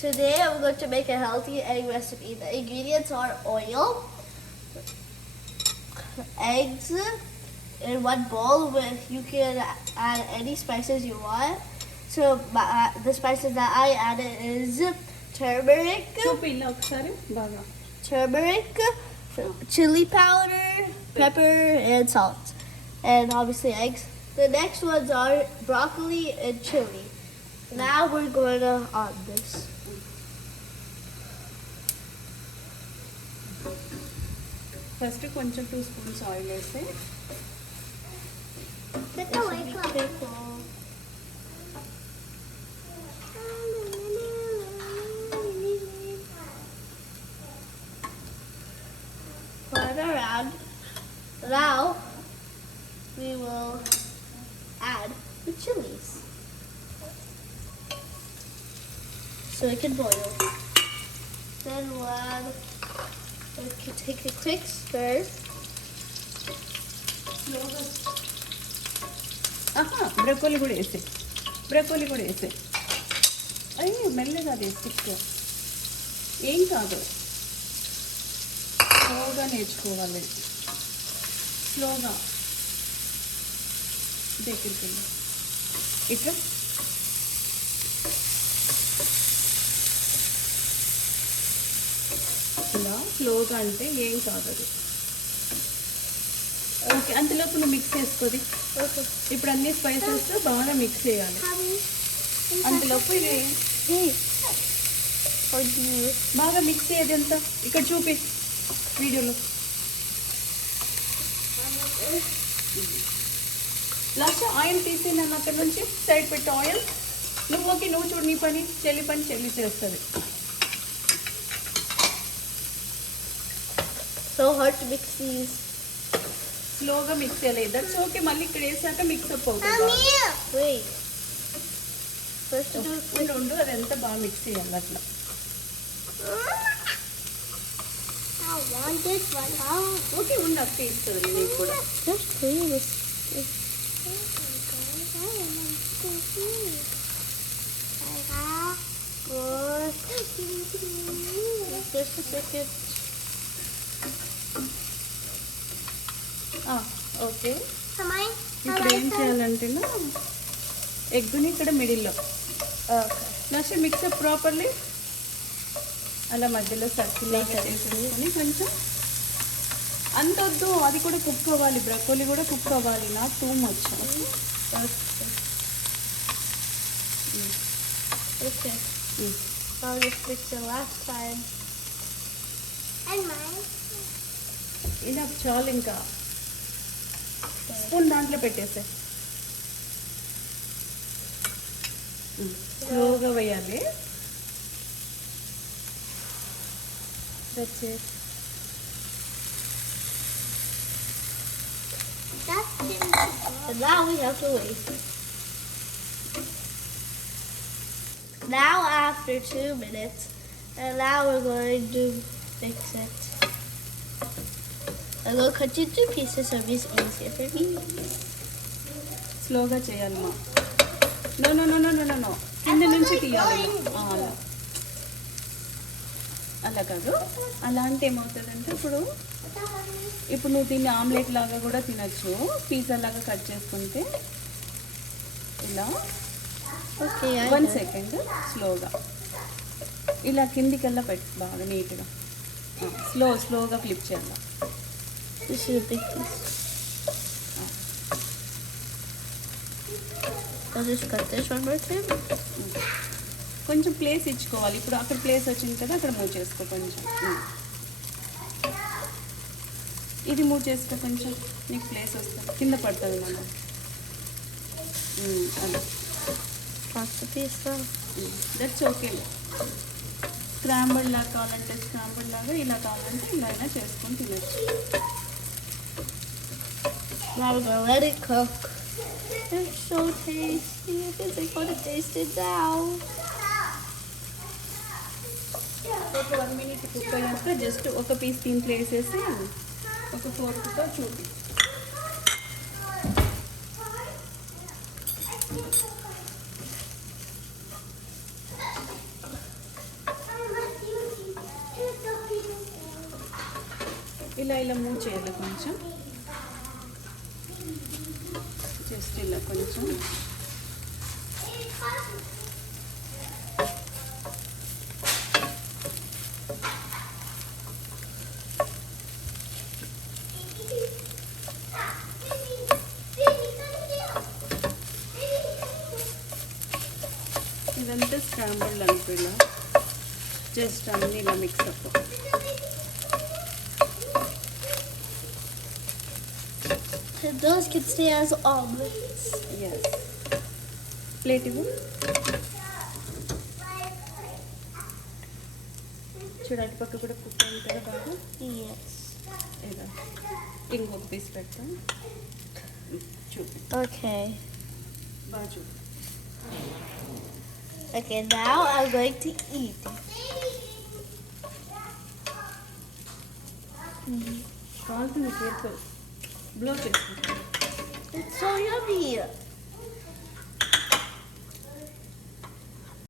Today I'm going to make a healthy egg recipe. The ingredients are oil, eggs in one bowl with you can add any spices you want. So the spices that I added is turmeric, chili powder, pepper, and salt, and obviously eggs. The next ones are broccoli and chili. Now we're going to on this. First కొంచెం 2 spoons oil వేస్తే Put it around. Now we will add the chilies so it can boil. Then we'll add. We can take a quick stir. Broccoli కూడా వేసే అయ్యి మెల్లగా అది స్టిక్ ఏం కాదు, స్లోగా నేర్చుకోవాలి. స్లోగా దగ్గరికి వెళ్ళి ఇట్లా ఇలా స్లోగా అంటే ఏం కాదు అది. ఓకే, అంతలోపు నువ్వు మిక్స్ చేసుకోది. ఇప్పుడు అన్ని స్పైసెస్ బాగా మిక్స్ చేయాలి. అంతలోపు ఇది బాగా మిక్స్ చేయదు. ఎంత ఇక్కడ చూపి వీడియోలో. లాస్ట్ ఆయిల్ తీసి నన్ను అక్కడ నుంచి సైడ్ పెట్టు. ఆయిల్ నువ్వు చూడు, నీ పని చెల్లి చేస్తుంది. So hard to mix these. స్లోగా మిక్స్ చేయాలి. That's okay. మళ్ళీ ఇక్కడ వేసాక మిక్సప్ అవుతుంది. Wait. First ఉండు అది ఎంత బాగా మిక్స్ చేయాలి అట్లా. ఓకే, ఉండు అక్క ఇస్తుంది నీకు కూడా. Just please. Just a second. Okay, ఇప్పుడు ఏం చేయాలంటే ఎగ్గుని ఇక్కడ మిడిల్లో నెక్స్ట్ మిక్సప్ ప్రాపర్లీ అలా మధ్యలో సర్కిల్ చేసుకొని కొంచెం అంత వద్దు, అది కూడా కుక్ అవ్వాలి. బ్రొకోలీ కూడా కుక్ అవ్వాలి, not too much. Okay. I'll just fix it last time. And mine. ఇలా చాలు. ఇంకా స్పూన్ దాంట్లో పెట్టేసే. స్లోగా వేయాలి. That's it. And now we have to wait. Now after 2 minutes, and now we're going to fix it. I'm going to cut you into pieces so it's easier for me. స్లోగా చేయాలి మా. నో కింద నుంచి తీయాలి. అలా కాదు. అలా అంటే ఏమవుతుందంటే ఇప్పుడు నువ్వు దీన్ని ఆమ్లెట్ లాగా కూడా తినచ్చు. పిజ్జా లాగా కట్ చేసుకుంటే ఇలా. ఓకే, 1 సెకండ్ స్లోగా ఇలా కిందికల్లా పెట్టు బాగా నీట్గా. స్లోగా ఫ్లిప్ చేయాలి. This is a big piece. I'll just cut this one more time. కొంచెం ప్లేస్ ఇచ్చుకోవాలి. ఇప్పుడు అక్కడ ప్లేస్ వచ్చింది కదా, అక్కడ మూవ్ చేసుకో కొంచెం. ఇది మూవ్ చేసుకో కొంచెం, నీకు ప్లేస్ వస్తుంది. కింద పడుతుంది మనం. అలా Pasta pizza. That's okay. Scramble లాగా కావాలంటే స్క్రాంబుల్ లాగా, ఇలా కావాలంటే ఇలా అయినా చేసుకొని తినచ్చు. Now we're gonna let it cook. It's so tasty. I guess I'm gonna taste it now. ఒక 1 minute కుక్ అయ్యాక జస్ట్ ఒక పీస్ దీంట్లో వేసేసి ఒక ఫోర్క్తో చూపి. ఇలా ఇలా మూవ్ చేయాలి కొంచెం, జస్ట్ ఇలా కొంచెం. ఇదంతా స్క్రాంబుల్డ్ అనుకో, ఇలా జస్ట్ అన్నీ ఇలా mix up. And those can stay as omelets. Yes. Plate ఇవ్వు. చూడు అటుపక్క కూడా కుక్ అయింది కదా బాగా. Yes. ఇలా ఇంకొక పీస్ పెడతాం. చూపి Okay. బాగా చూపి. Okay, now I'm going to eat. కాలుతుంది, కేర్ఫుల్. బ్లో చేస్తుంది. It's so yummy.